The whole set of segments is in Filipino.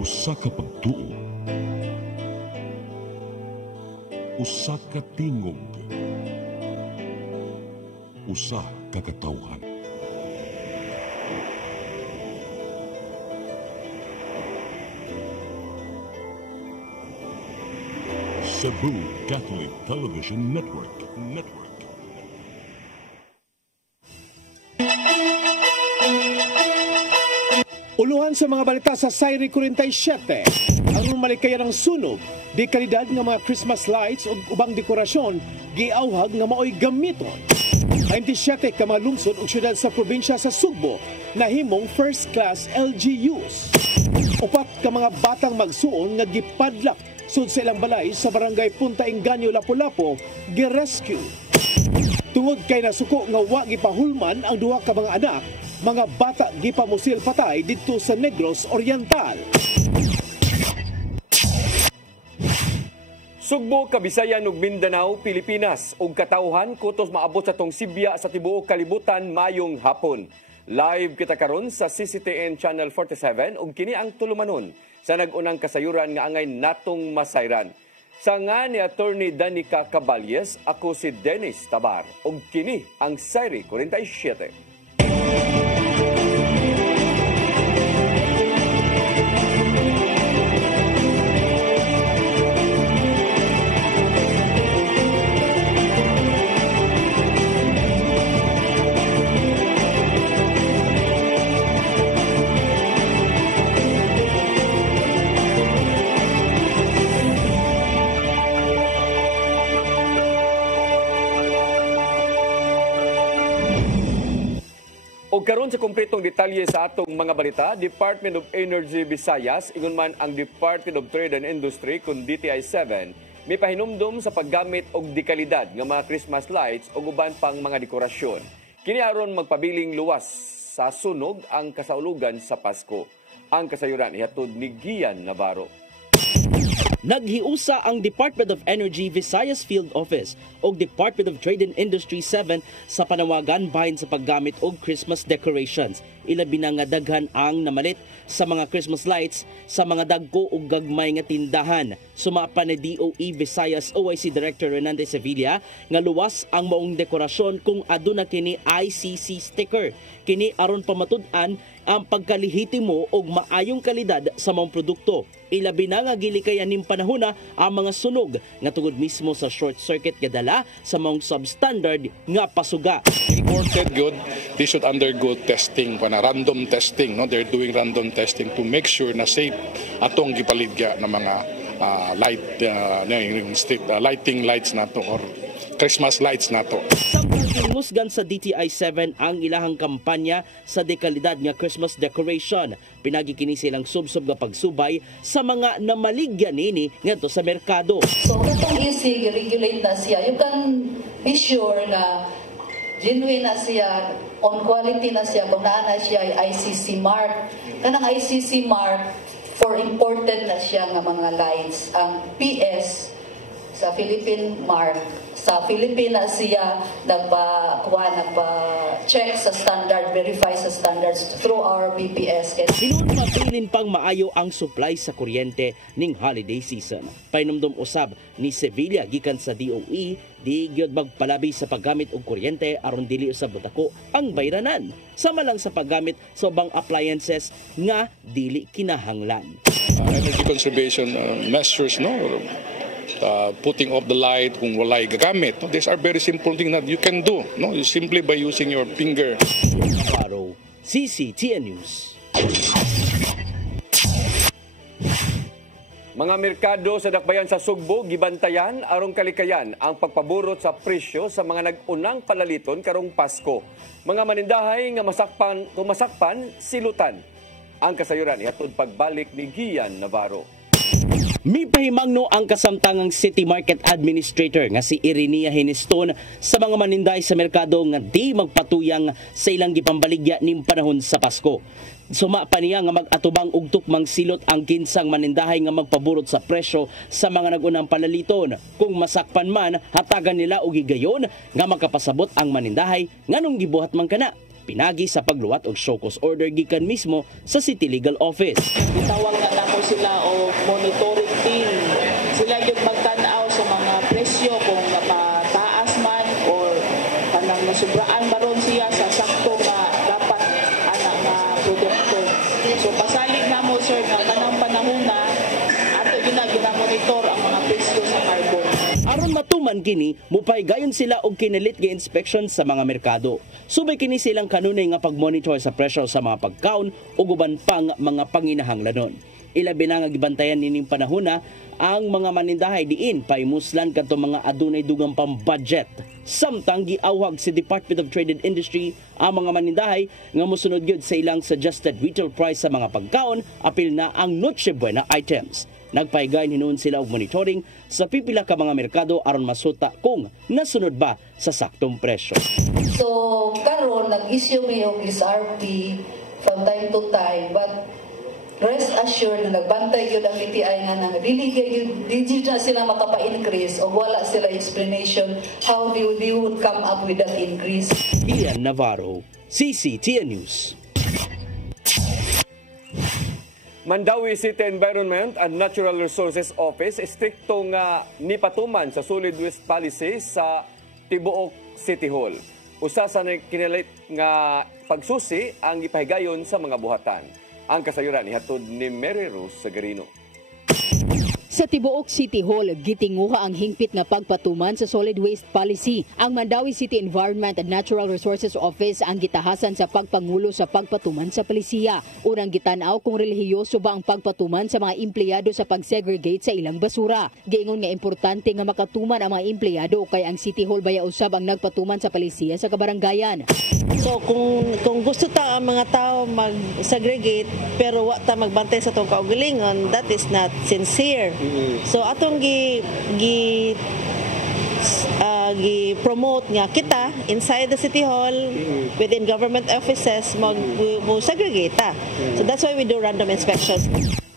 Usa ka pagtuo, usa ka tingog, usa ka katawhan. Cebu Catholic Television Network. Uluhan sa mga balita sa Sayri 47. Ang malikayan ng sunog, di kalidad ng mga Christmas lights o ubang dekorasyon, giawhag nga maoy gamiton. 27 ka mga lungsod o syudad sa probinsya sa Sugbo na himong first class LGUs. Upat ka mga batang magsuon nga gipadlak sud sa ilang balay sa barangay Punta Engaño, Lapu-Lapu, gi-rescue. Tungod kay nasuko nga wa gipahulman ang duha ka mga anak, mga bata gipamusil patay didto sa Negros Oriental. Sugbo, Kabisayan ug Mindanao, Pilipinas ug katawhan kutos maabot sa tong Sibya sa tibuok kalibutan mayong hapon. Live kita karon sa CCTN Channel 47 ug kini ang tulumanon sa nag-unang kasayuran nga angay natong masayran. Sa nga ni Attorney Danica Caballes, ako si Dennis Tabar ug kini ang Sayri 47. O karon sa kumpletong detalye sa atong mga balita, Department of Energy Visayas, ingon man ang Department of Trade and Industry kun DTI-7, may pahinumdum sa paggamit og dekalidad nga mga Christmas lights o uban pang mga dekorasyon. Kini aron magpabiling luwas sa sunog ang kasaulugan sa Pasko. Ang kasayuran ihatod ni Gian Navarro. Naghiusa ang Department of Energy Visayas Field Office o Department of Trade and Industry 7 sa panawagan bahin sa paggamit og Christmas decorations. Ilabi na nga daghan ang namalit sa mga Christmas lights sa mga dagko ug gagmay nga tindahan. Sumapa ni DOE Visayas OIC Director Renante Sevilla nga luwas ang maong dekorasyon kung aduna kini ICC sticker. Kini aron pamatud-an ang pagkalihitimo og maayong kalidad sa mga produkto. Ilabi na nga gilikayan ning panahona ang mga sunog nga tungod mismo sa short circuit gadala sa mga substandard nga pasuga. Reported good, they should undergo testing, random testing. No? They're doing random testing to make sure na safe atong gipaligya ng mga lighting lights nato or Christmas lights nato. Musgan sa DTI-7 ang ilahang kampanya sa dekalidad nga Christmas decoration. Pinagi kini silang subsob nga pagsubay sa mga namaligya nini ngadto sa merkado. So katong easy regulate na siya. You can be sure na genuine na siya, on quality na siya, kung na siya ICC mark. Kanang ICC mark for imported na siya nga mga lights. Ang PS sa Philippine mark, sa Pilipinas siya nagpa-check sa standard, verify sa standards through our BPS. Hinuon mabilin pang maayo ang supply sa kuryente ning holiday season. Painumdum usab ni Sevilla gikan sa DOE, di gyud magpalabi sa paggamit og kuryente aron dili usab butako ang bayranan. Sama lang sa paggamit sa ubang appliances nga dili kinahanglan. Energy conservation measures, no? Putting off the light kung walay gagamit. No? These are very simple things that you can do, no? Simply by using your finger. Navarro, CCTN News. Mga merkado sa dakbayan sa Sugbo gibantayan aron kalikayan ang pagpaburot sa presyo sa mga nag-unang palaliton karong Pasko. Mga manindahay nga masakpan silutan. Ang kasayuran ihatod pagbalik ni Gian Navarro. Mi pahimangno ang kasamtangang City Market Administrator nga si Irenia Hiniston sa mga manindahay sa merkado nga di magpatuyang sa ilang gipambaligya ning panahon sa Pasko. Suma pa niya nga mag-atubang og tukmang silot ang kinsang manindahay nga magpaburot sa presyo sa mga nagunang palaliton. Kung masakpan man, hatagan nila og higayon nga makapasabot ang manindahay nganong gibuhat man kana. pinagi sa pagluwat og show cause order gikan mismo sa City Legal Office. Gitawag na namo sila o monitoring team. Sila yung magtanaw sa mga presyo kung napataas man or kanang nasubraan baron siya sa sakto nga dapat anak nga produkto. So pasalig namo sir nga kanang panahon na ato gina-monitor ang mga presyo sa carbon. Aron matuman kini, mupaygayon sila og kinalit nga inspection sa mga merkado. Subay kini silang kanunay nga pagmonitor sa presyo sa mga pagkaon ug uban pang mga panginahanglanon. Ilabi na nga gibantayan nining panahon na ang mga manindahay diin paimuslan kadto mga adunay dugang pang budget. Samtang giawhag si Department of Trade and Industry ang mga manindahay nga mosunod gyud sa ilang suggested retail price sa mga pagkaon apil na ang Noche Buena items. Nagpaigayon hinuon sila og monitoring sa pipila ka mga merkado aron masuta kung nasunod ba sa saktong presyo. So karon nag-issue mi og SRP from time to time, but rest assured na nagbantay yun ang DTI nga nang dili na sila makapa-increase o wala sila explanation how they would come up with that increase. Ian Navarro, CCTN News. Mandawi City Environment and Natural Resources Office strikto nga nipatuman sa solid waste policy sa tibuok City Hall. Usa sa kinalit nga pagsusi ang ipahigayon sa mga buhatan. Ang kasayuran ihatod ni Mary Rose Sagarino. Sa tibuok City Hall, gitinguha ang hingpit nga pagpatuman sa solid waste policy. Ang Mandawi City Environment and Natural Resources Office ang gitahasan sa pagpangulo sa pagpatuman sa palisiya. Unang gitanaw kung relihiyoso ba ang pagpatuman sa mga empleyado sa pagsegregate sa ilang basura. Giingon nga importante nga makatuman ang mga empleyado kay ang City Hall baya usab ang nagpatuman sa palisiya sa kabaranggayan. So kung gusto ta ang mga tao mag-segregate pero wa ta magbantay sa tong kaugalingon, that is not sincere. So atong gi-promote nga kita inside the City Hall within government offices mag-segregate ta. So that's why we do random inspections.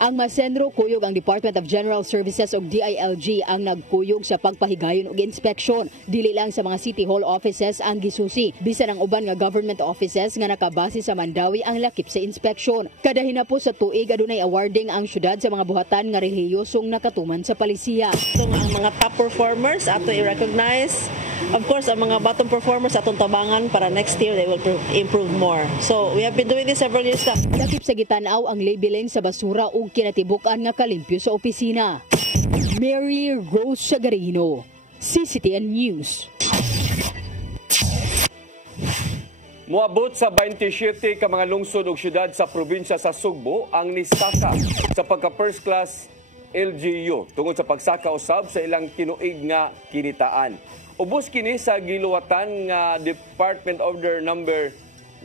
Ang Masenro kuyog ang Department of General Services o DILG ang nagkuyog sa pagpahigayon og inspeksyon. Dili lang sa mga City Hall offices ang gisusi, bisan ang uban nga government offices nga nakabase sa Mandawi ang lakip sa inspeksyon. Kada hinapos sa tuig adunay awarding ang syudad sa mga buhatan nga relihiyosong nakatuman sa palisiya. So ang mga top performers ato i-recognize. Of course, ang mga bottom performers atong tabangan para next year they will improve more. So we have been doing this several years now. Lakip sa gitanaw ang labeling sa basura ug kinatibukan nga kalimpyo sa opisina. Mary Rose Sagarino, CCTN News. Moabot sa 27 ka mga lungsod ug syudad sa probinsya sa Sugbo ang nisaka sa pagka first class LGU tungod sa pagsaka usab sa ilang tinuig nga kinitaan. Ubos kini sa giluwatan nga Department Order number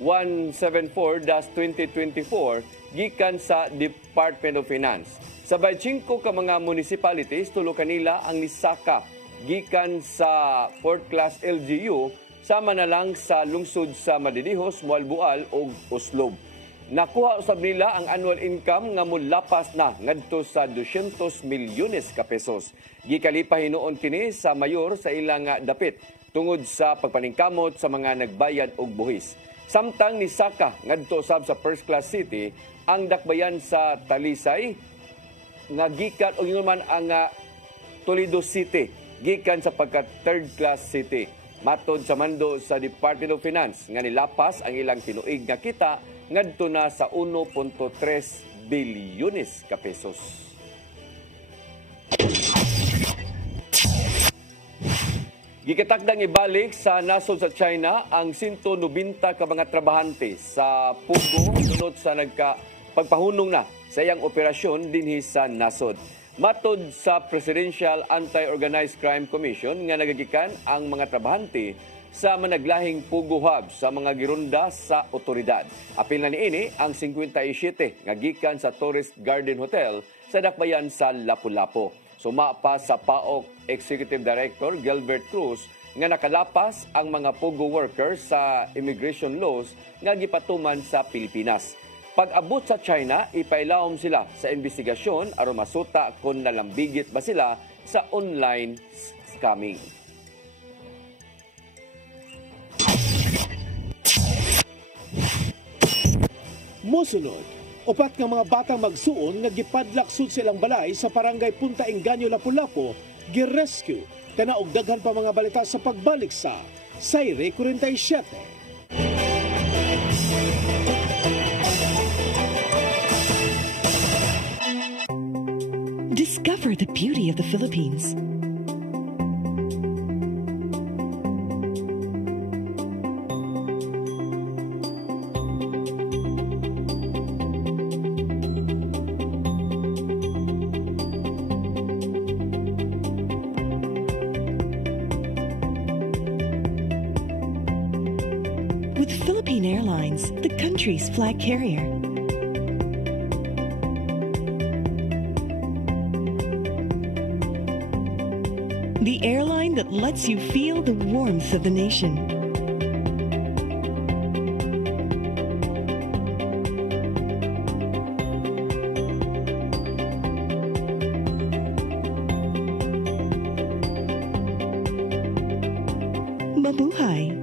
174-2024 gikan sa Department of Finance. Sabay 5 ka mga municipalities tulo kanila ang nisaka gikan sa 4th class LGU sama na lang sa lungsod sa Madidihos, Mualbual ug Oslob. Nakuha usab nila ang annual income nga mulapas na ngadto sa 200 milyones ka pesos. Gikalipah hinuon kini sa mayor sa ilang dapit tungod sa pagpaningkamot sa mga nagbayad og buhis. Samtang nisaka ngadto usab sa first class city ang dakbayan sa Talisay nga gikan og man ang Toledo City gikan sa pagka third class city. Matod sa mando sa Department of Finance nga nilapas ang ilang tinuig nga kita ngadto na sa 1.3 bilyones ka pesos. Gikatakdang ibalik sa nasod sa China ang 190 ka mga trabahante sa Pugo sunod sa pagpahunong na sa iyang operasyon dinhi sa nasod. Matod sa Presidential Anti-Organized Crime Commission nga nagagikan ang mga trabahante sa managlahing Pugo Hub sa mga gironda sa otoridad. Apil na niini ang 57 nga gikan sa Tourist Garden Hotel sa dakbayan sa Lapu-Lapu. Suma pa sa PAOK Executive Director Gilbert Cruz nga nakalapas ang mga Pugo workers sa immigration laws nga gipatuman sa Pilipinas. Pag-abot sa China, ipailawom sila sa investigasyon aron masuta kung nalambigit ba sila sa online scamming. Mosunod, upat nga mga batang magsuon nga gipadlak sud sa ilang balay sa barangay Punta Engaño, Lapu-Lapu, gi-rescue. Tanaog daghan pa mga balita sa pagbalik sa Sayre 47. Discover the beauty of the Philippines. With Philippine Airlines, the country's flag carrier. The airline that lets you feel the warmth of the nation. Mabuhay!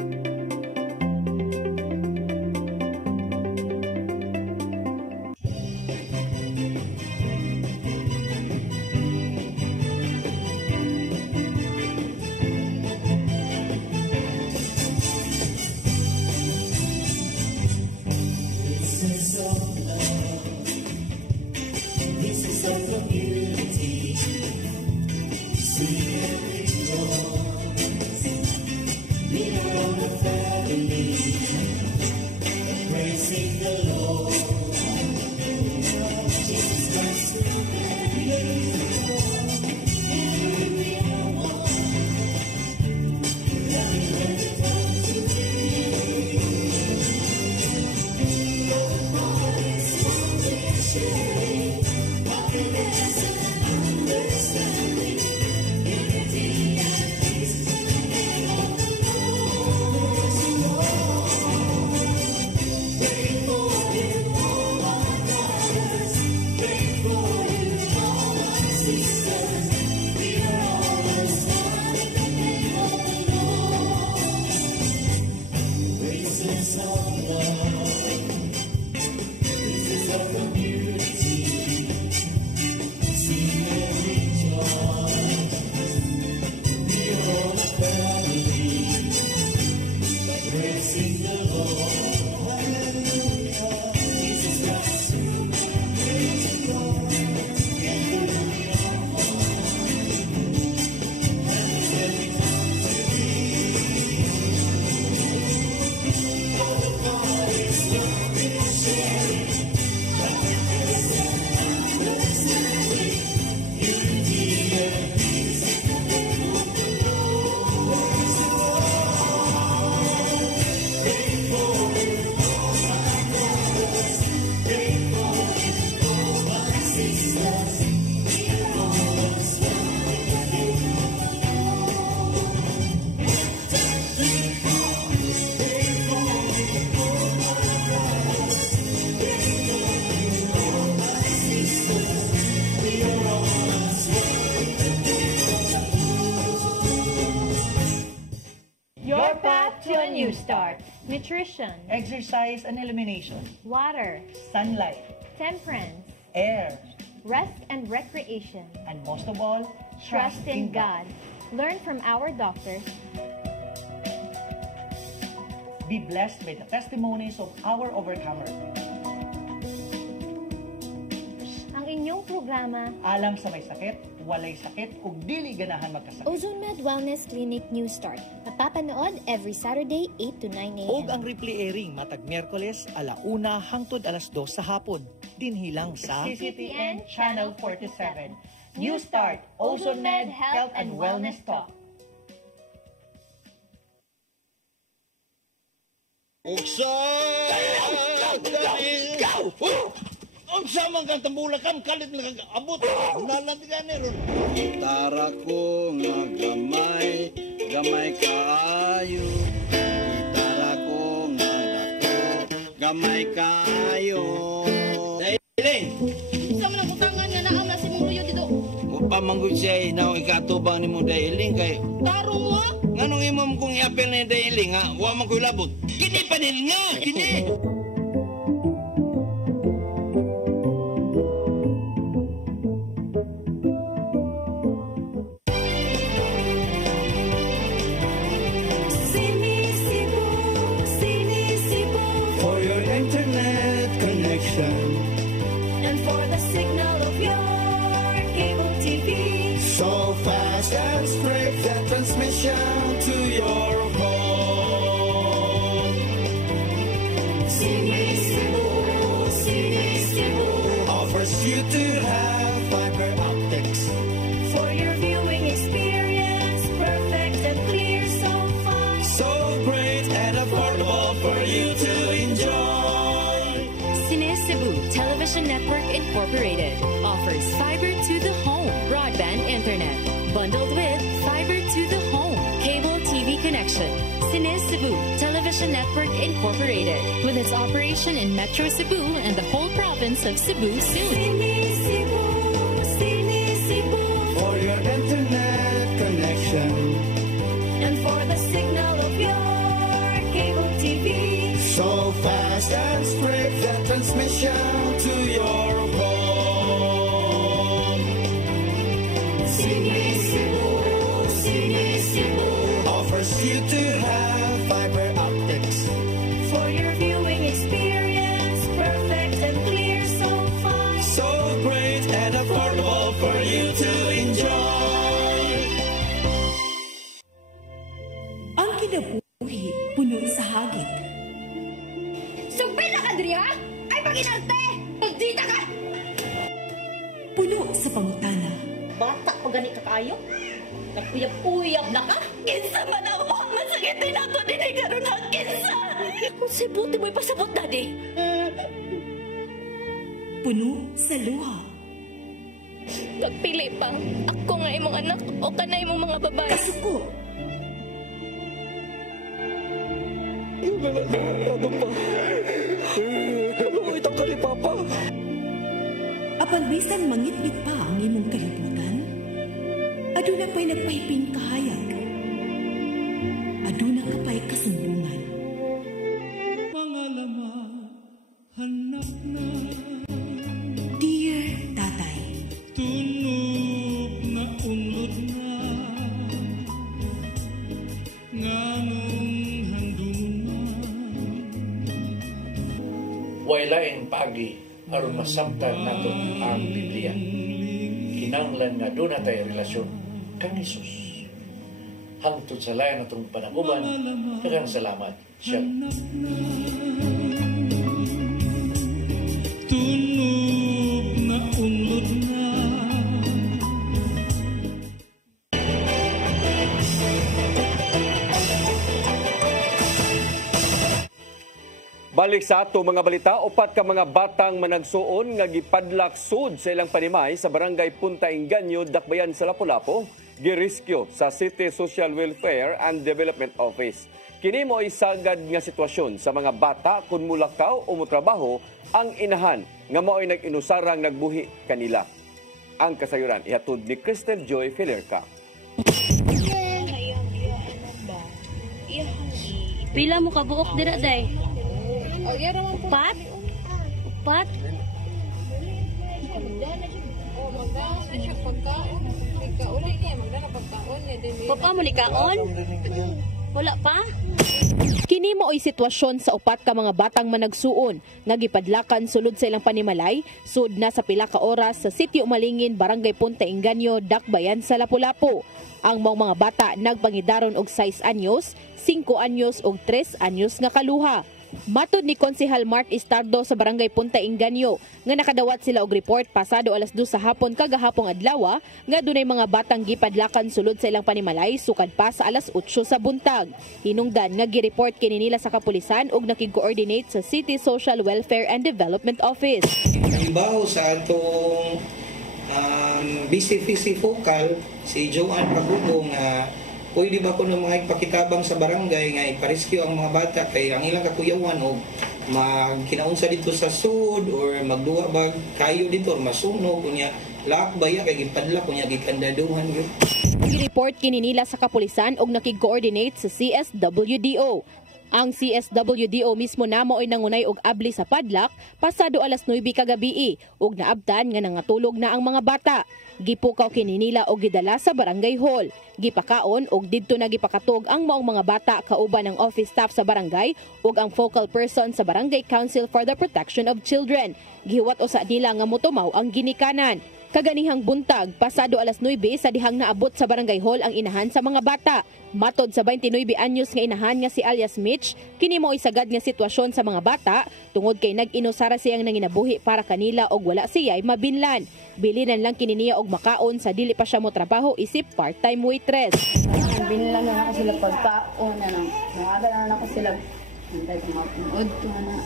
New Start. Nutrition. Exercise and elimination. Water. Sunlight. Temperance. Air. Rest and recreation. And most of all, trust in God. Learn from our doctors. Be blessed by the testimonies of our overcomers. Ang inyong programa, alam sa may sakit, walay sakit, ug dili ganahan magkasakit. OzoneMed Wellness Clinic New Start. Napapanood every Saturday, 8 to 9 a.m. Og ang replay airing matag Miyerkules, 1:00 hangtod 2:00 sa hapon. Dinhi lang sa CCTN Channel 47. New Start, OzoneMed Health and Wellness Talk. Unsa man kang tambulakan kalit nagabot nalantigan ni ron. Gitara ko nga gamay kaayo. Gitara ko nga dako gamay kaayo. Dailing. Unsa man ang utangan nga naam na si mong luyo dito? Pamanggod siya na ikatubang ni mo Dailing kay tarong mo. Nganong imong kung iapel ni Dailing ha? Wa man ko'y labot. Kini pa din nga, kini. to your home. Cine Cebu offers you to have fiber optics for your viewing experience, perfect and clear, so fun, so great and affordable for you to enjoy. Cine Cebu Television Network Incorporated offers fiber to the home broadband internet bundled with fiber to the home cable TV connection. Cine Cebu Television Network Incorporated, with its operation in Metro Cebu and the whole province of Cebu soon. Cine Cebu, for your internet connection and for the signal of your cable TV, so fast and straight the transmission to your home. Cine Cebu offers you to have fiber optics for your viewing experience, perfect and clear, so fun, so great and affordable for you to enjoy. Ang kinabuhi puno sa hagit. Sumpay na ka, Dria! Ay, paginante! Pagdita ka! Puno sa pangutana. Bata pa gani ka kayo? Nagpuyab-puyab na ka? Kinsa man ang mga sakitin nato din ay karoon na kinsa! Kung si buti mo'y pasabot na di. Puno sa luha. Nagpili pa. Ako nga imong anak o kanay imong mga babae. Kasuko. Yung nananado pa. Ano itang ka ni Papa? Apan bisan mangit-ngit pa ang imong kalibutan, aduna pa'y nagpahiping kahayag. Aduna ka pa'y kasumbungan. Mga laman, hanap na. Dear Tatay, Tunog na unlod na. Nganong handun na. Wailain pagi aron masabtan naton ang Biblia. Kinahanglan nga doon natay relasyon kang Hesus. Hangtod sa layan natong panaguban, daghang salamat siya. Tunog na unlod na. Balik sa ato mga balita, upat ka mga batang managsuon nga gipadlak sud sa ilang panimay sa barangay Punta Inganyo, Dakbayan sa Lapu-Lapu, giriskyo sa City Social Welfare and Development Office. Kini mo ay sagad nga sitwasyon sa mga bata kung mulakaw o mutrabaho ang inahan nga mao ay nag-inusarang nagbuhi kanila. Ang kasayuran ihatod ni Crystal Joy Filerca. Pila mo kabuok dira day? Upat? Upat? Papa mo ni kaon? Wala pa? Kini mo ay sitwasyon sa upat ka mga batang managsuon nga gipadlakan sulod sa ilang panimalay sud na sa pila ka oras sa Sitio Umalingin, Barangay Punta Inganyo, Dakbayan sa Lapu-Lapu. Ang mga bata nagpangidaron og 6 anyos, 5 anyos ug 3 anyos nga kaluha. Matod ni Konsehal Mark Istardo sa Barangay Punta Inganyo nga nakadawat sila og report pasado alas 2 sa hapon kagahapong adlaw nga dunay mga batang gipadlakan sulod sa ilang panimalay sukad pa sa alas 8 sa buntag. Hinungdan nga gi-report kini nila sa kapulisan ug nakig-coordinate sa City Social Welfare and Development Office. Halimbawa sa atong BCPC focal si Joanne Pagubo nga pwede ba ko ng mga ipakitabang sa barangay nga iparescue ang mga bata kay ang ilang kakuyawan o magkinaunsa dito sa sud or magduwa ba kayo dito or masunog kunya lakbaya kay gipadla kunya gikandaduhan gyud. Gi-report kini nila sa kapulisan og nakig-coordinate sa CSWDO. Ang CSWDO mismo namo ay nangunay og abli sa padlak pasado alas 9 kagabi ug naabtan nga nangatulog na ang mga bata. Gipukaw kini nila og gidala sa barangay hall. Gipakaon og didto na gipakatog ang maong mga bata kauban ng office staff sa barangay ug ang focal person sa Barangay Council for the Protection of Children. Gihiwat usa nila nga motumaw ang ginikanan. Kaganihang buntag, pasado alas 9 sa dihang naabot sa barangay hall ang inahan sa mga bata. Matod sa 29 anyos nga inahan nga si alias Mitch, kini mo isagad nga sitwasyon sa mga bata tungod kay nag-inusara siyang nanginabuhi para kanila og wala siya'y mabinlan. Bilinan lang kini niya og makaon sa dili pa siya mo trabaho isip part-time waitress. Binlan na ako sila pagkaon na nang nawaga na ako sila antay ko mapanood ko na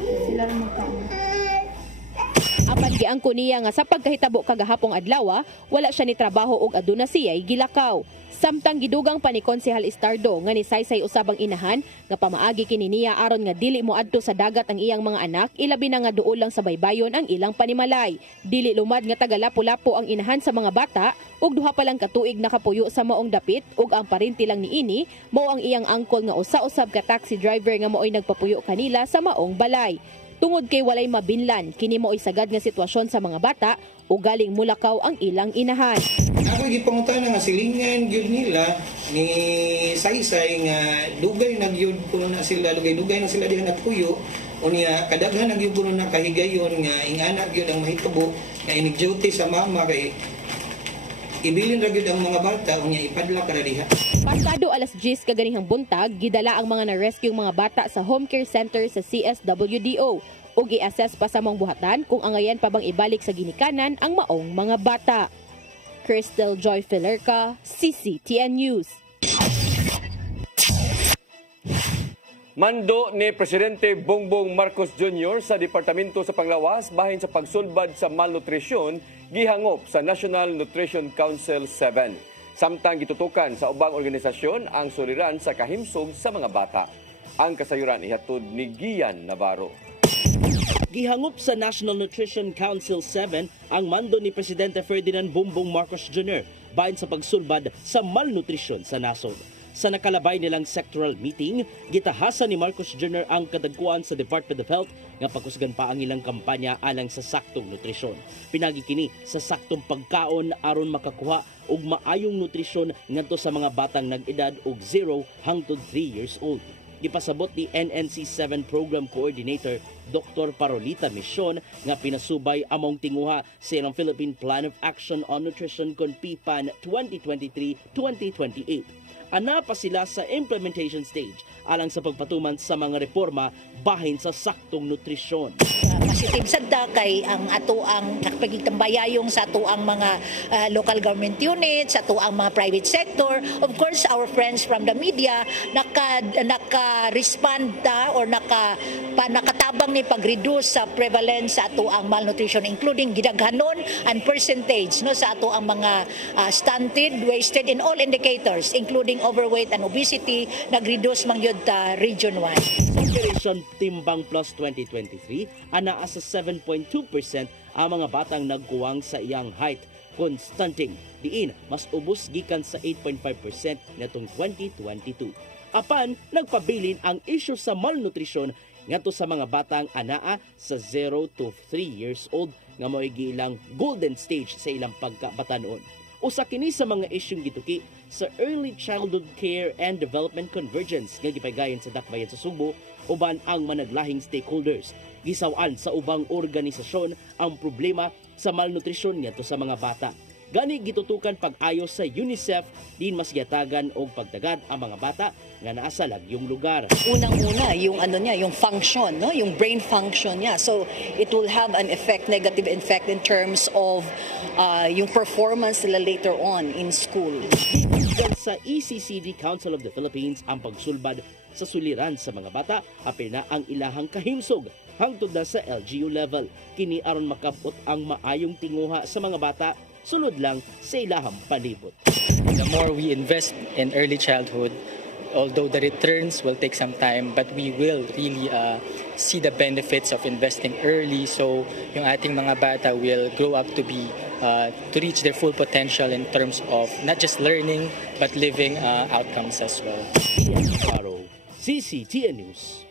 sila rin magkaon. Apan giangko niya nga sa pagkahitabo kagahapong adlaw, wala siya ni trabaho og aduna siya'y gilakaw. Samtang gidugang pa ni Konsehal Istardo nga ni saysay usabang inahan nga pamaagi kini niya aron nga dili moadto sa dagat ang iyang mga anak, ilabi na nga duol lang sa baybayon ang ilang panimalay. Dili lumad nga taga-lapu-lapu ang inahan sa mga bata ug duha pa lang katuig nakapuyo sa maong dapit ug ang parinti lang niini mao ang iyang angkol nga usa-usab ka taxi driver nga maoy nagpapuyo kanila sa maong balay. Tungod kay walay mabinlan, kini mo isagad nga sitwasyon sa mga bata o galing mulakaw ang ilang inahan. Ako gipangutana nga silingan gyud nila ni saysay nga dugay na gyud kuno na sila dugay na sila diha nagpuyo unya kadaghan na gyud kuno na kahigayon nga ingana gyud ang mahitabo nga inig-duty sa mama kay ibilin ra gyud ang mga bata unya ipadla kada diha. Pasado alas 10 kaganihang buntag, gidala ang mga na-rescue mga bata sa home care center sa CSWDO ug i-assess pa sa mong buhatan kung angayan pa bang ibalik sa ginikanan ang maong mga bata. Crystal Joy Filerca, CCTN News. Mando ni Presidente Bongbong Marcos Jr. sa Departamento sa Panglawas bahin sa pagsulbad sa malnutrisyon gihangop sa National Nutrition Council 7. Samtang gitutukan sa ubang organisasyon ang suliran sa kahimsog sa mga bata. Ang kasayuran ihatod ni Gian Navarro. Gihangop sa National Nutrition Council 7 ang mando ni Presidente Ferdinand Bongbong Marcos Jr. bahin sa pagsulbad sa malnutrisyon sa nasod. Sa nakalabay nilang sectoral meeting, gitahasan ni Marcos Jr. ang kadagkuan sa Department of Health nga pagkusgan pa ang ilang kampanya alang sa saktong nutrisyon. Pinagi kini sa saktong pagkaon aron makakuha og maayong nutrisyon ngadto sa mga batang nag-edad og 0 hangtod 3 years old. Gipasabot ni NNC 7 Program Coordinator Dr. Parolita Mission nga pinasubay among tinguha sa ilang Philippine Plan of Action on Nutrition kon PPAN 2023-2028. Ana pa sila sa implementation stage alang sa pagpatuman sa mga reforma bahin sa saktong nutrisyon. Positive sadda kay ang ato ang pagtambayayong sa ato ang mga local government units, sa ato ang mga private sector. Of course, our friends from the media naka-respond or nakatabang ni pag-reduce sa prevalence sa ato ang malnutrition, including gidaghanon and percentage no sa ato ang mga stunted, wasted in all indicators, including overweight and obesity, nag-reduce man yun Region 1. Operation Timbang Plus 2023, anaa sa 7.2% ang mga batang nagkuwang sa iyang height kon stunting. Diin, mas ubos gikan sa 8.5% netong 2022. Apan, nagpabilin ang issue sa malnutrisyon ngadto sa mga batang anaa sa 0 to 3 years old nga mo'y gilang golden stage sa ilang pagkabatanon. Usa kini sa mga isyung gituki sa Early Childhood Care and Development Convergence nga gipaygayon sa Dakbayan sa Subo uban ang managlahing stakeholders. Gisawan sa ubang organisasyon ang problema sa malnutrisyon ngadto sa mga bata. Gani gitutukan pag-ayo sa UNICEF din mas giyatagan og pagdagad ang mga bata nga naa sa lagyong lugar. Unang-una yung yung function, no, yung brain function niya. So it will have an negative effect in terms of yung performance nila later on in school. Sa ECCD Council of the Philippines ang pagsulbad sa suliran sa mga bata apil na ang ilahang kahimsog hangtod na sa LGU level. Kini aron makabot ang maayong tinguha sa mga bata sulod lang sa ilahang palibot. The more we invest in early childhood, although the returns will take some time, but we will really see the benefits of investing early. So yung ating mga bata will grow up to be to reach their full potential in terms of not just learning but living outcomes as well. CCTN News.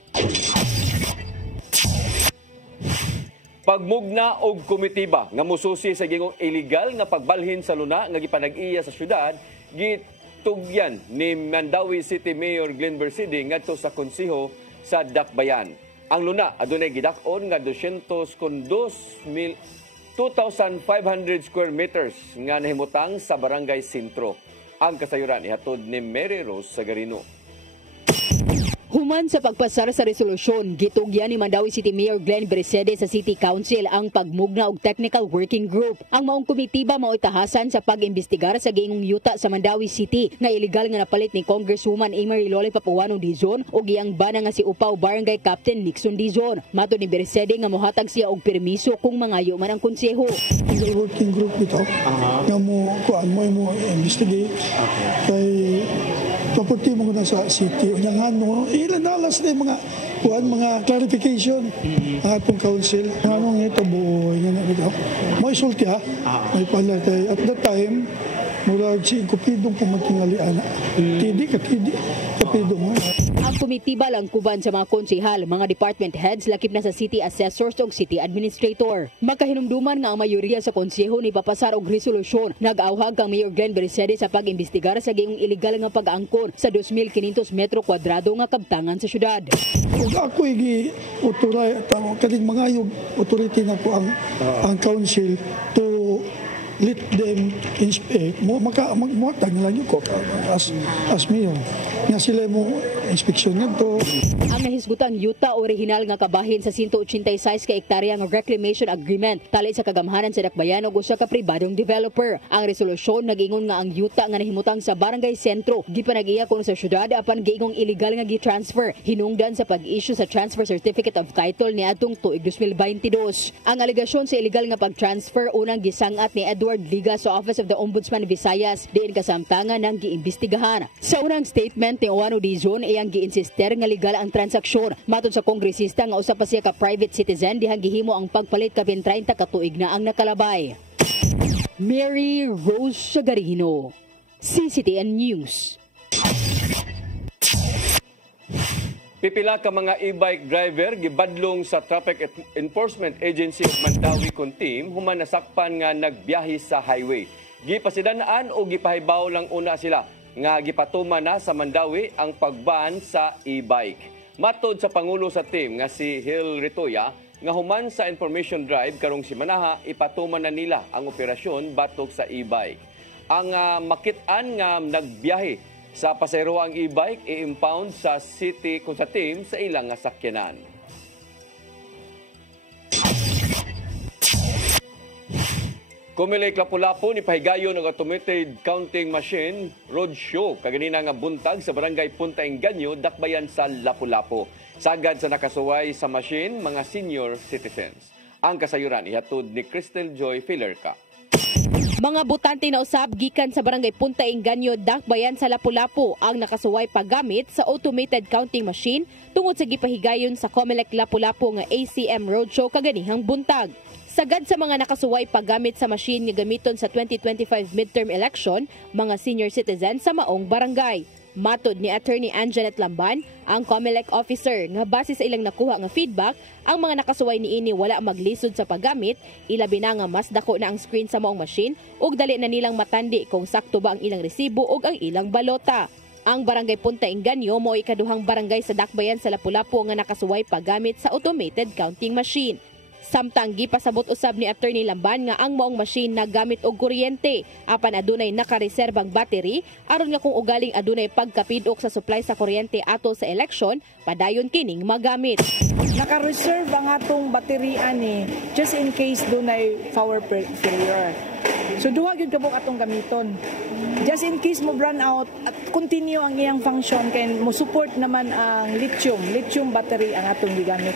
Pagmugna og komitiba nga mususi sa gingong illegal nga pagbalhin sa luna nga gipanag-iya sa syudad gitugyan ni Mandawi City Mayor Glenn Bercidi ngadto sa konseho sa Dakbayan. Ang luna adunay gidak-on nga 200,2,500 square meters nga nahimutang sa Barangay Sentro. Ang kasayuran ihatod ni Mary Rose Sagarino. Human sa pagpasar sa resolusyon, gitugyan ni Mandawi City Mayor Glenn Berecede sa City Council ang pagmugna og Technical Working Group. Ang maong komitiba mao itahasan sa pag-imbestigar sa giingong yuta sa Mandawi City nga illegal nga napalit ni Congresswoman Emery Lola Papuano Dizon o giyang bana nga si Upaw Barangay Captain Nixon Dizon. Matud ni Berecede nga mohatag siya og permiso kung mangayo man ang konseho. Technical Working Group ito nga mo investigate kay property mo na sa city. Unyang ano, ilan alas na yung mga clarification ang atong council. Anong ito buo, may isulti ha, may pala kay at that time, mula si Kupidong pumatingalian. Tidi, kapidong. Ang komitiba lang kuban sa mga konsehal, mga department heads, lakip na sa city assessors o city administrator. Makahinumduman nga ang mayoriya sa konseho ni papasar og resolusyon. Nag-awhag kang Mayor Glenn Berecede sa pag-imbestigar sa giingong illegal nga pag-angkon sa 2,500 metro kwadrado nga kabtangan sa syudad. Kung ako i-autoray, kaning mga yung authority na po ang council to let them inspect muatag na lang yung ko as mayor nga sila mo inspeksyon ngadto. Ang nahisgutang yuta original nga kabahin sa 186 ka hektarya nga reclamation agreement tali sa kagamhanan sa Dakbayan ug usa ka pribadong developer. Ang resolusyon nagingon nga ang yuta nga nahimutang sa Barangay Sentro gipanag-iya kon sa syudad apan giingong illegal nga gi-transfer hinungdan sa pag-issue sa transfer certificate of title ni atong tuig 2022. Ang alegasyon sa illegal nga pag-transfer unang gisangat ni Edward Liga sa Office of the Ombudsman Visayas diin kasamtangan ng giimbestigahan. Sa unang statement ni Owano Dizon iyang giinsister nga legal ang transaksyon. Matod sa kongresista nga usa pa siya ka private citizen dihang gihimo ang pagpalit kapin 30 ka tuig na ang nakalabay. Mary Rose Sagarino, CCTN News. Pipila ka mga e-bike driver gibadlong sa Traffic Enforcement Agency of Mandawi kon team human nasakpan nga nagbiyahe sa highway. Gipasidanaan o gipahibaw lang una sila nga gipatuman na sa Mandawi ang pagban sa e-bike. Matod sa pangulo sa team nga si Hil Ritoya nga human sa information drive karong simanaha ipatuman na nila ang operasyon batok sa e-bike. Ang makit-an nga nagbiyahe sa pasahero ang e-bike i-impound sa city kung sa team sa ilang sakyanan. Kumilay Lapu-Lapu ni pahigayon ng automated counting machine roadshow kaganina nga buntag sa barangay Punta Engaño, Dakbayan sa Lapu-Lapu. Sagad sa nakasuway sa machine mga senior citizens. Ang kasayuran ihatod ni Crystal Joy Filerca. Mga butante na usab gikan sa barangay Punta Engaño, Dakbayan sa Lapu-Lapu ang nakasuway paggamit sa automated counting machine tungod sa gipahigayon sa Comelec Lapu-Lapu nga ACM roadshow kaganihang buntag. Sagad sa mga nakasuway paggamit sa machine nga gamiton sa 2025 midterm election, mga senior citizens sa maong barangay. Matod ni Attorney Anjanet Lamban, ang Comelec officer, nga base sa ilang nakuha nga feedback, ang mga nakasuway niini wala maglisod sa paggamit, ilabi na nga mas dako na ang screen sa maong machine ug dali na nilang matandi kung sakto ba ang ilang resibo ug ang ilang balota. Ang barangay Punta Engaño mo ikaduhang barangay sa Dakbayan sa Lapu-Lapu nga nakasuway paggamit sa automated counting machine. Samtang gipasabot usab ni Attorney Lamban nga ang maong machine nagamit og kuryente apan adunay nakareserbang battery aron nga kung ugaling adunay pagkapidok sa supply sa kuryente ato sa election padayon kining magamit. Naka-reserve ang atong battery ani just in case dunay power failure. So duha gyud kabuk atong gamiton. Just in case mo run out at continue ang iyang function kay mo support naman ang lithium battery ang atong gigamit.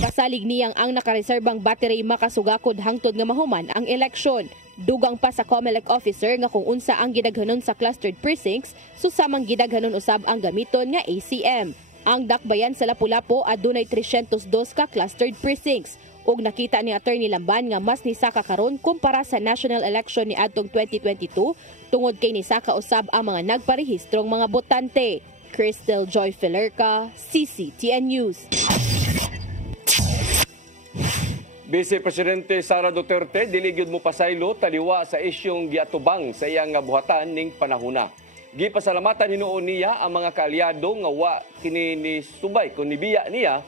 Pasalig niyang ang nakareserbang battery makasugakod hangtod nga mahuman ang eleksyon. Dugang pa sa Comelec officer nga kung unsa ang gidaghanon sa clustered precincts, susamang gidaghanon usab ang gamiton nga ACM. Ang Dakbayan sa Lapu-Lapu adunay 302 ka clustered precincts. Ug nakita ni Attorney Lamban nga mas nisaka karon kumpara sa national election ni adtong 2022 tungod kay nisaka usab ang mga nagparehistrong mga botante. Crystal Joy Filerca, CCTN News. Vice Presidente Sara Duterte dili gyud mo pasaylo taliwa sa isyong giatubang sa iyang buhatan ning panahuna. Gipasalamatan hinuon niya ang mga kaalyado nga wa kini ni subay kun nibiya niya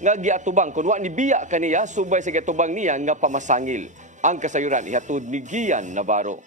nga giatubang kun wa nibiya kaniya subay sa giatubang niya nga pamasangil. Ang kasayuran ihatod ni Gian Navarro.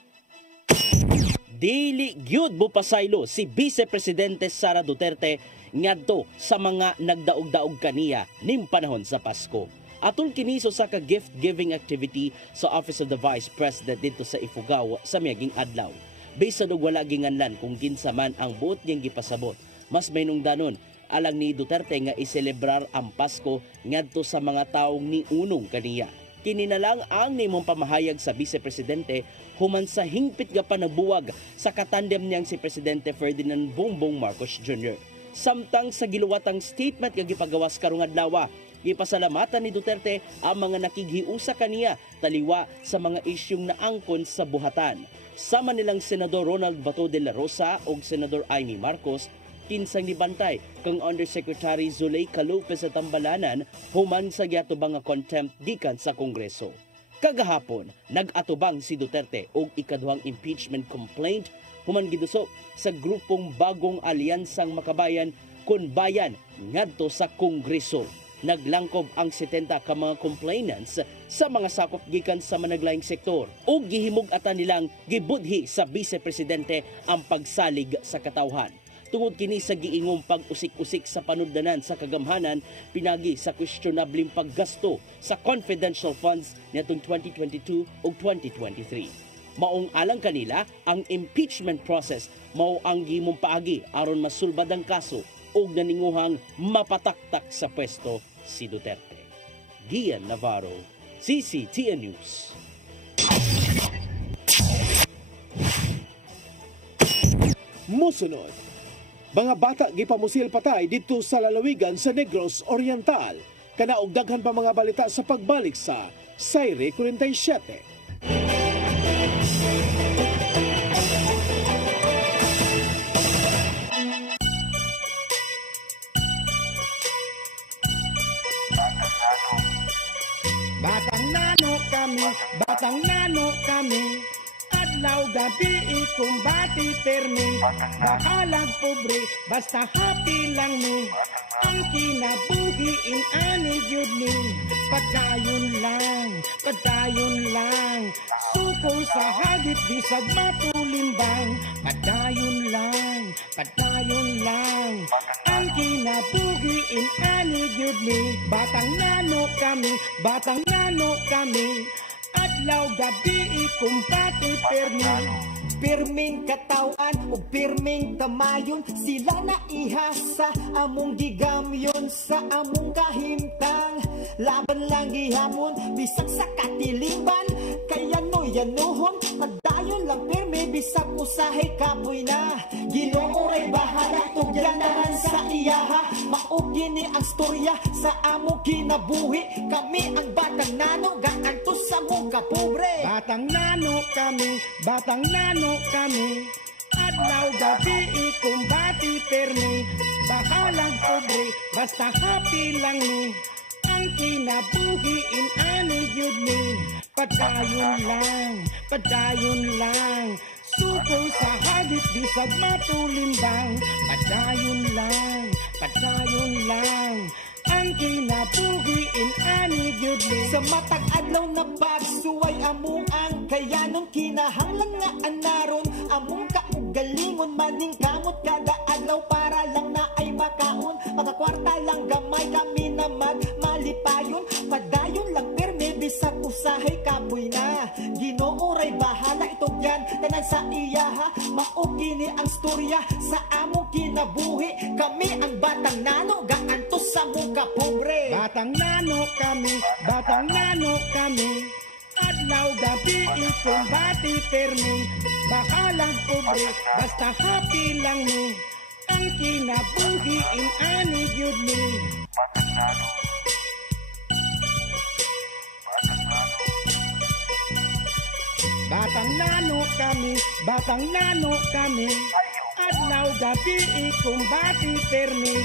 Dili gyud bupasaylo si Vice Presidente Sara Duterte ngadto sa mga nagdaog-daog kaniya ning panahon sa Pasko. Atol kini sa ka-gift-giving activity sa Office of the Vice President dito sa Ifugao sa miaging adlaw. Bisan og wala ginganlan kung kinsa man ang buot niyang gipasabot, mas mainungdanon alang ni Duterte nga iselebrar ang Pasko ngadto sa mga taong niunong kaniya. Kini na lang ang nimong pamahayag sa Vice Presidente human sa hingpit nga panabuwag sa katandem niyang si Presidente Ferdinand Bongbong Marcos Jr. Samtang sa giluwatang statement nga gipagawas karong adlaw, gipasalamatan ni Duterte ang mga nakighiusa kaniya taliwa sa mga isyung naangkon sa buhatan. Sama nilang Senador Ronald Bato de la Rosa o Senador Amy Marcos, kinsang nibantay kang Undersecretary Zuleika Lopez sa Tambalanan human sa giatubang nga contempt gikan sa Kongreso. Kagahapon, nag-atubang si Duterte og ikaduhang impeachment complaint human gidusok sa grupong Bagong Alyansang Makabayan kun bayan ngadto sa Kongreso. Naglangkob ang 70 ka mga complainants sa mga sakop gikan sa managlaing sektor ug gihimug-atan nilang gibudhi sa Vice Presidente ang pagsalig sa katawhan. Tungod kini sa giingong pag-usik-usik sa panuddanan sa kagamhanan pinagi sa questionableng paggasto sa confidential funds niadtong 2022 ug 2023. Maong alang kanila ang impeachment process mao ang gihimong paagi aron masulbad ang kaso ug naninguhang mapataktak sa pwesto si Duterte. Gian Navarro, CCTN News. Musunod, mga bata gipamusil patay dito sa lalawigan sa Negros Oriental. Kanaog daghan pa mga balita sa pagbalik sa Sayre 47. Batang nano kami, adlaw gabi ikumbati permi, bahalag pobre, basta happy lang ni, ang kinabuhiin ani gyud ni, pagdayon lang, suko sa hagit bisag matulimbang, pagdayon lang, ang kinabuhiin ani gyud ni, batang nano kami, adlaw gabi ikumpati pirming katawan o pirming tamayon, sila na ihasa among gigamyon sa among kahimtang, laban lang gihamon bisag sa katiliban, kaya no yanuhon pagdayon lang pirmi bisag usahay kapoy na, Ginoo ay bahala tugyan naman sa iyaha, maog gini ang storya sa among kinabuhi, kami ang batang nano gakanto sa mong kapobre, batang nano kami, adlaw gabi ikumbati permi, bahalang pobre, basta happy lang ni, ang kinabuhiin ani gyud ni, padayon lang, suko sa hagit bisag matulimbang, padayon lang, ang kinabuhiin ani gyud ni, sa matag adlaw na pagsuway among ang kayanon, kinahanglan nga anaron among kaugalingon, maning kamot kada adlaw para lang na ay makaon, makakwarta lang gamay kami na magmalipayon, padayon lang perme bisag usahay kapoy na, Ginoo ray bahala itugyan tanan sa iyaha, maog gini ang storya sa among kinabuhi, kami ang batang nano gaantos sa mong kapobre, batang nano kami, adlaw gabi ikumbati permi, bahalang pobre, basta happy lang ni, ang kinabuhiin ani gyud ni, batang nano kami, adlaw gabi ikumbati permi,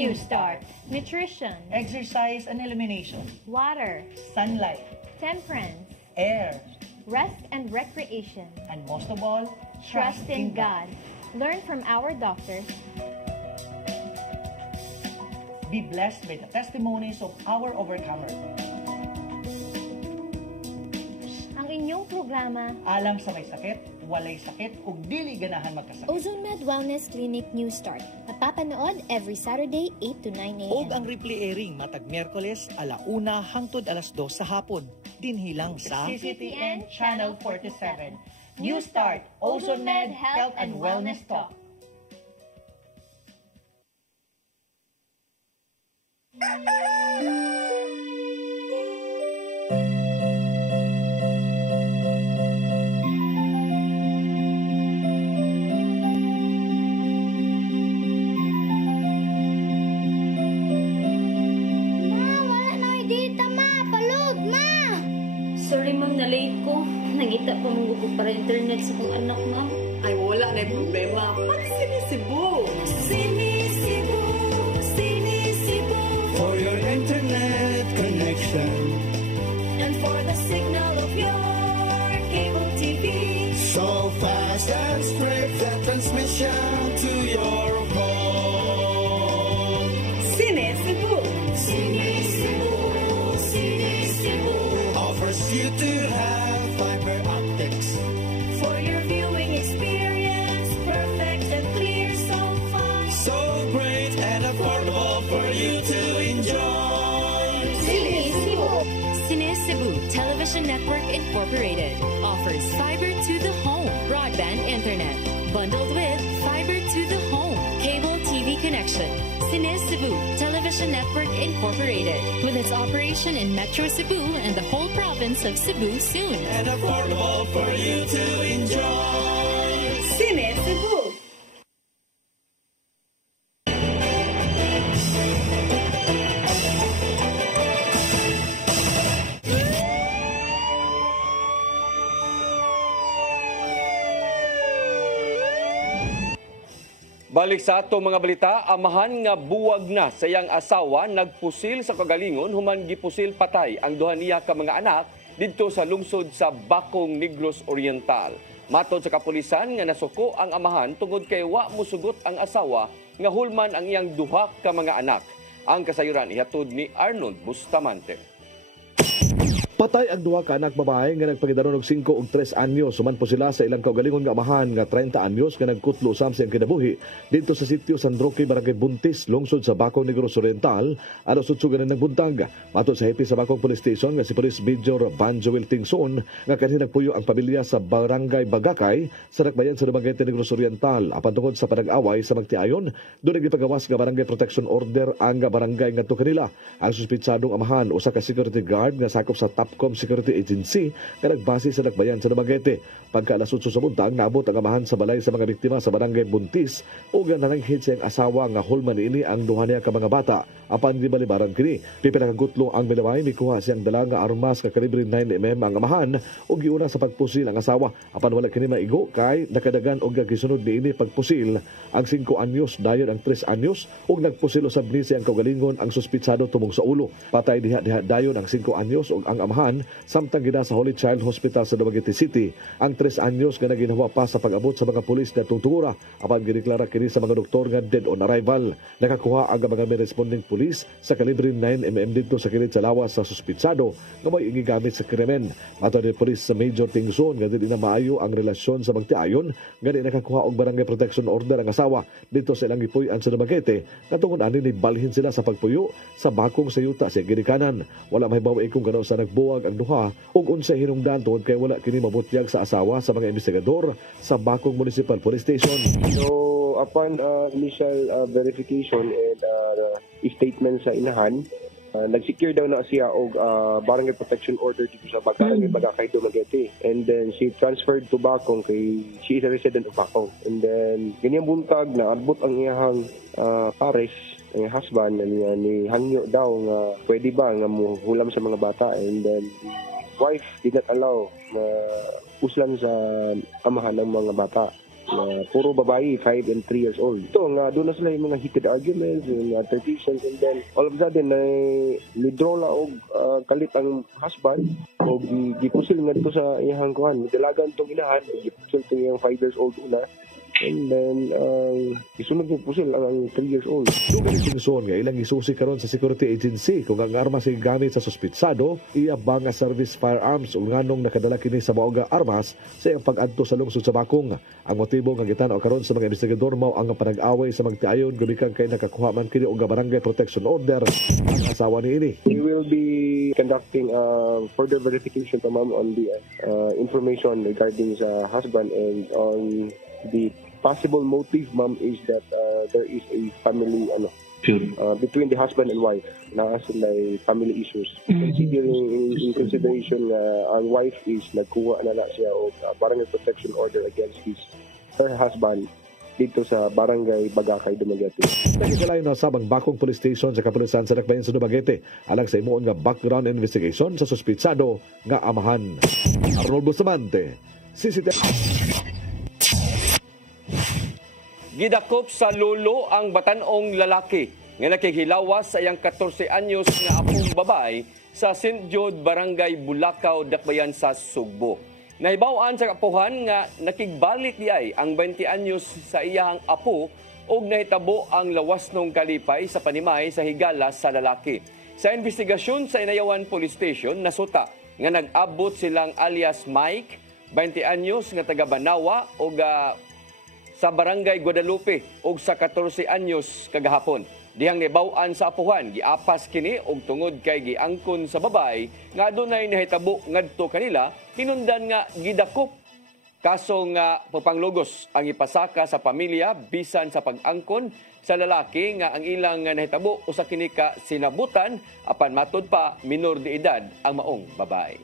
New Start. Nutrition. Exercise and elimination. Water. Sunlight. Temperance. Air. Rest and recreation. And most of all, Trust in God. Learn from our doctors. Be blessed by the testimonies of our overcomers. Ang inyong programa, Alam sa may sakit, walay sakit, ug dili ganahan magkasakit. Ozone Med Wellness Clinic New Start. Napapanood every Saturday 8 to 9 a.m. Og ang replay airing matag Miyerkules 1:00 hangtod 2:00 sa hapon. Dinhilang sa CCTN Channel 47. New Start, Ozone Med Health and Wellness Talk. Sorry ma'am, na-late ko. Nangita pa mong gusto para internet sa kong anak ma'am. Ay, wala na yung problema. Mag-Sinisibu! Sinisibu, Sinisibu. For your internet connection. And for the signal of your cable TV. So fast and straight the transmission to your home. Sinisibu. Sinisibu, Sinisibu. Offers you to have fiber optics. For your viewing experience, perfect and clear so far. So great and affordable for you to enjoy. Sinisibu. Sinisibu Television Network Incorporated offers fiber to the home broadband internet bundled with fiber to the home cable TV connection. Sinisibu Television Network Incorporated with its operation in Metro Cebu and the whole province of Cebu soon. And affordable for you to enjoy. Sinisibu. Balik sa ato mga balita, amahan nga buwag na sa iyang asawa nagpusil sa kagalingon human gipusil patay ang duha niya ka mga anak didto sa lungsod sa Bacong, Negros Oriental. Matod sa kapulisan nga nasuko ang amahan tungod kay wa mosugot ang asawa nga hulman ang iyang duha ka mga anak. Ang kasayuran ihatod ni Arnold Bustamante. Patay ang duha ka anak babae nga nagpagidaron og 5 ug 3 anyos suman po sila sa ilang kaugalingon nga amahan nga 30 anyos nga nagkutlo usab sa kinabuhi dito sa sitio San Roque, Barangay Buntis, lungsod sa Bacong, Negros Oriental, alas 8 ng buntag. Matod sa hepe sa Bacong Police Station nga si Police Major Banjoel Tingson nga kanhi nagpuyo ang pamilya sa Barangay Bagakay sa Dakbayan sa Dumaguete, Negros Oriental apan tungod sa panag-away sa magtiayon dunay gipagawas nga Barangay Protection Order ang barangay ngadto kanila. Ang suspitsadong amahan usa ka security guard nga sakop sa Tapcom Security Agency nga nagbase sa Dakbayan sa Dumaguete. Pagka alas 8 sa buntag, naabot ang amahan sa balay sa mga biktima sa Barangay Buntis ug nananghid sa asawa nga hulman niini ang duha niya ka mga bata. Apan gibalibaran kini, pipila ka gutlo ang milaway mikuha siyang dala nga armas ka kalibre 9mm ang amahan ug giuna sa pagpusil ang asawa. Apan wala kini maigo kay nakadagan og gisunod niini pagpusil ang 5 anyos dayon ang 3 anyos ug nagpusil usab ni siyang kaugalingon ang suspitsado tumong sa ulo. Patay diha dayon ang 5 anyos ug ang amahan samtang gina sa Holy Child Hospital sa Dumaguete City. Ang 3 anyos nga naginhawa pa sa pag-abot sa mga pulis na tungtungura apan gideklara kini sa mga doktor nga dead on arrival. Nakakuha ang mga responding pulis sa kalibre 9mm dito sa kilid sa lawas sa suspitsado nga may gigamit sa krimen. Matod ni Police sa Major Tingson nga dili na maayo ang relasyon sa magtiayon nga di nakakuha og Barangay Protection Order ang asawa dito sa ilang gipuy-an sa Dumaguete nga tungod ani ni balhin sila sa pagpuyo sa Bacong sa yuta sa gidikanan. Wala mahibaw kung kano sa nagbuwag ang duha ug unsay hinungdan tungod kay wala kini mabutyag sa asawa sa mga investigador sa Bacong Municipal Police Station. So upon initial verification and statement sa inahan, nag-secure daw na siya og Barangay Protection Order dito sa Barangay Bagakay, Dumaguete. And then she transferred to Bacong kay she is a resident of Bacong. And then ganyang buntag na abot ang iyahang pares ang husband ni hangyo daw nga pwede ba nga muhulam sa mga bata. And then the wife did not allow na uslan sa amahan ng mga bata. puro babae, 5 and 3 years old. Ito nga doon na sila yung mga heated arguments, yung altercations, and then all of a sudden ni-draw la og kalit ang husband o gipusil nga dito sa iyang kuhan. Dalagan tong inahan, gipusil tong iyang 5 years old una. And then, isunod yung pusil ang 3 years old. Dugan yung sinusun nga ilang isusi karon sa security agency kung ang armas ay gamit sa suspitsado, iabang nga service firearms o nganong nakadala kini sa maoga armas sa iyang pag-adto sa lungsod sa Bakong. Ang motibo nga gitanaw karon sa mga investigador mao ang panag-away sa magtiayon gumikan kay nakakuha man kini og barangay protection order ang asawa niini. We will be conducting further verification ma'am on the information regarding sa husband and on the possible motive, ma'am, is that there is a family between the husband and wife. Na sila family issues. Considering in consideration ang wife is nagkuha na siya og barangay protection order against her husband dito sa barangay Bagakay, Dumaguete. Nagkalayo na sabang Bakong Police Station sa Kapulisan sa Dakbayan sa Dumaguete alang sa imuon nga background investigation sa suspitsado nga amahan. Arnold Bustamante, CCTV. Gidakop sa lolo ang batanong lalaki nga nakikilawas sa iyang 14 anyos nga apong babae sa St. Jude, Barangay Bulacau, Dakbayan sa Sugbo. Nahibaw-an sa kapuhan nga nakigbalik diay ang 20 anyos sa iyang apo ug nahitabo ang lawas nung kalipay sa panimay sa higala sa lalaki. Sa investigasyon sa Inayawan Police Station, nasuta nga nag-abot silang alias Mike, 20 anyos nga taga Banawa ug sa Barangay Guadalupe ug sa 14 anyos kagahapon. Dihang nibaw-an sa apuhan, giapas kini og tungod kay giangkon sa babay nga adunay nahitabo ngadto kanila, hinundan nga gidakop. Kaso nga papanglugos ang ipasaka sa pamilya bisan sa pag-angkon sa lalaki nga ang ilang nahitabo usa kini ka sinabutan apan matud pa minor de edad ang maong babae.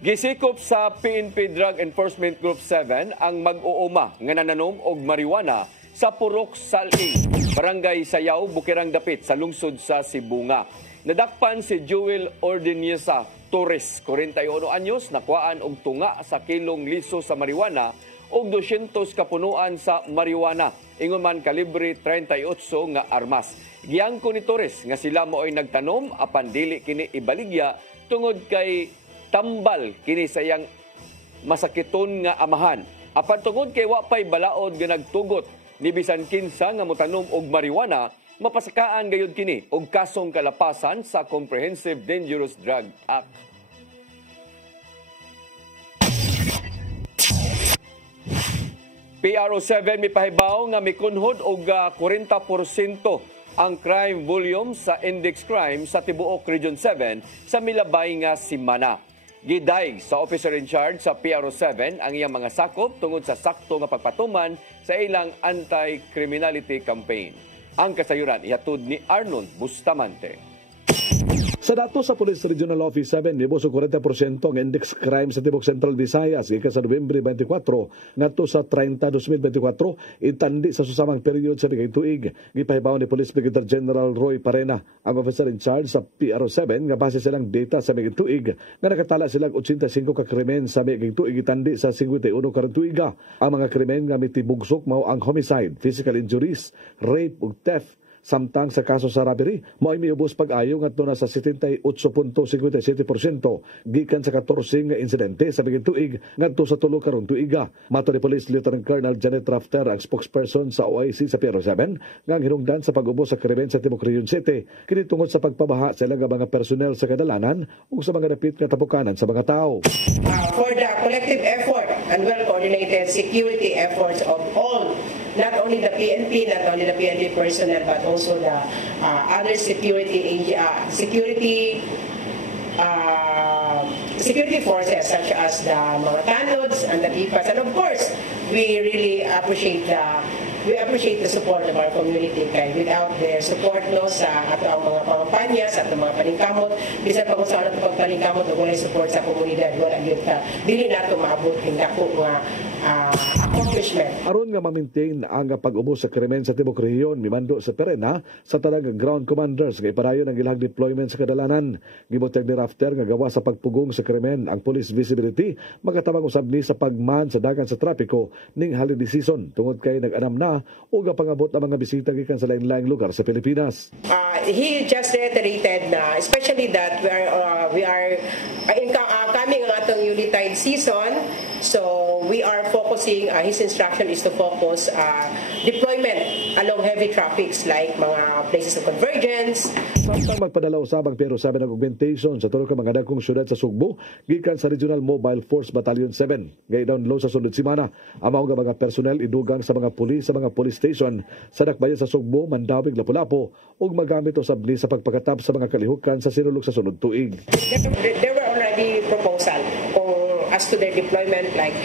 Gisikop sa PNP Drug Enforcement Group 7 ang mag-uuma nga nananom og marijuana sa Purok Saling, Barangay Sayaw, Bukirang Dapit sa lungsod sa Sibunga. Nadakpan si Joel Ordiniesa Torres, 41 anyos, nakuhaan og tunga sa kilong liso sa marijuana og 200 kapunuan sa marijuana. Ingon man kalibre 38 nga armas. Giangko ni Torres nga sila mo ay nagtanom apan dili kini ibaligya tungod kay tambal kini sa iyang masakiton nga amahan. Apan tungod kay wa pay balaod nga nagtugot ni bisan kinsa nga motanom og marijuana, mapasakaan gayud kini og kasong kalapasan sa Comprehensive Dangerous Drug Act. PRO7 mipahibaw nga mikunhod og 40% ang crime volume sa index crime sa tibuok Region 7 sa milabay nga simana. Giday sa officer in charge sa PRO7 ang iyang mga sakop tungod sa sakto nga pagpatuman sa ilang anti-criminality campaign. Ang kasayuran ihatod ni Arnold Bustamante. Sa datos sa Police Regional Office 7, nibos 40% ang index crime sa Tibok Central Visayas gikan sa Nobyembre 24 ngadto sa 30 2024 itandi sa susamang period sa tuig. Gipahibaw ni Police Brigadier General Roy Parena, ang officer in charge sa PRO7 nga base silang data sa tuig nga nakatala silang 85 ka krimen sa tuig itandi sa 51 karong tuiga. Ang mga krimen nga mitibugsok mao ang homicide, physical injuries, rape ug theft. Samtang sa kaso sa robbery, mo ay miubos pag-ayo ngadto na sa 78.57% gikan sa 14 nga insidente sa biging tuig ngadto sa 3 karong tuiga. Mato ni Police Lieutenant Colonel Janet Rafter, ang spokesperson sa OIC sa PRO7, nga hinungdan sa pag-ubos sa krimen sa Timok Region City kini tungod sa pagpabaha sa ilang mga personnel sa kadalanan ug sa mga dapit nga tapukanan sa mga tao. For the collective effort and well-coordinated security efforts of all, not only the PNP, not only the PNP personnel, but also the other security forces such as the mga tanods and the IPAS. And of course, we really appreciate the support of our community. Kaya without their support sa ato ang mga pangkampanya, sa ato mga paningkamot, bisan pa kung saan ato pagpaningkamot o wala support sa komunidad, wala yun dili nato maabot yung dako nga accomplishment. Aron nga ma-maintain ang pag-ubos sa krimen sa Tibok Rehiyon, mimando sa Perena sa tanang ground commanders nga ipadayon ang ilang deployment sa kadalanan. Gibutag ni Rafter nga gawa sa pagpugong sa krimen ang police visibility magatabang usab ni sa pagman sa dagan sa trapiko ning holiday season tungod kay nag-anam na ug pangabot ang mga bisita gikan sa lain-laing lugar sa Pilipinas. He just reiterated na especially that we are coming ang atong Yuletide season, so we are focusing, his instruction is to focus deployment along heavy traffics like mga places of convergence. Samtang magpadala usabang pero sabi ng augmentation sa tulo ka mga dagkong syudad sa Sugbo gikan sa Regional Mobile Force Battalion 7 gaydaon low sa sunod semana. Amaw nga mga personnel idugang sa mga pulis sa mga police station sa dakbayan sa Sugbo, Mandawig, Lapu-Lapu ug magamit usab ni sa pagpakatap sa mga kalihukan sa sinulog sa sunod tuig. There were already proposal as to their deployment like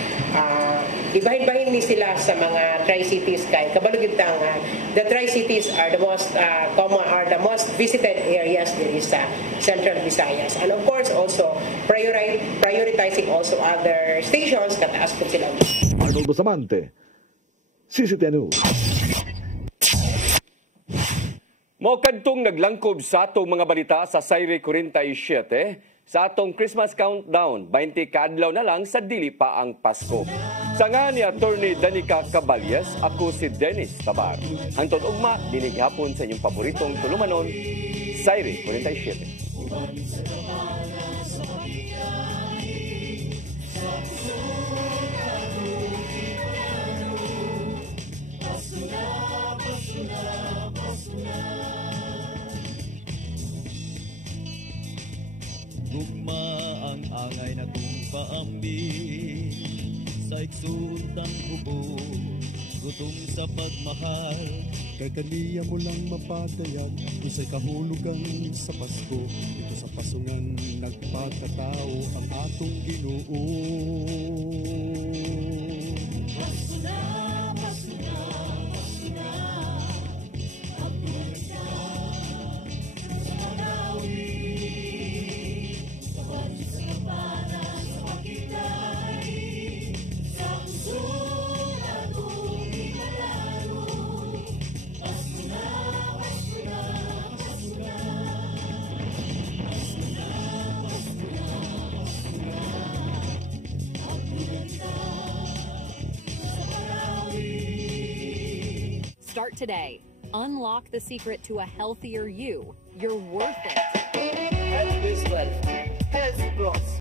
ibahin-bahin ni sila sa mga tri-cities kay kabalugid tang the tri-cities are the most common are the most visited areas there is sa Central Visayas, and of course also prioritizing also other stations kataas po sila. Arnold Bustamante, CCTN News. Mo kadtong naglangkob sa atong mga balita sa Sayre 47 sa atong Christmas countdown, 20 kaadlaw na lang sa dili pa ang Pasko. Sa nga ni Attorney Danica Caballes, ako si Dennis Tabar. Hantod ugma, dinig hapon sa inyong paboritong tulumanon, Sayre 47. Gugma ang angay na kong paambi sa iksuntang bubo, gutom sa pagmahal. Kay kaniya mo lang mapadayan kung sa'y kahulugan sa Pasko. Ito sa pasungan nagpagkatao ang atong Ginoo. Pasko na, Pasko na, Pasko na, pagtuloy na sa Manawi. Start today. Unlock the secret to a healthier you. You're worth it. Health is wealth. Health grows.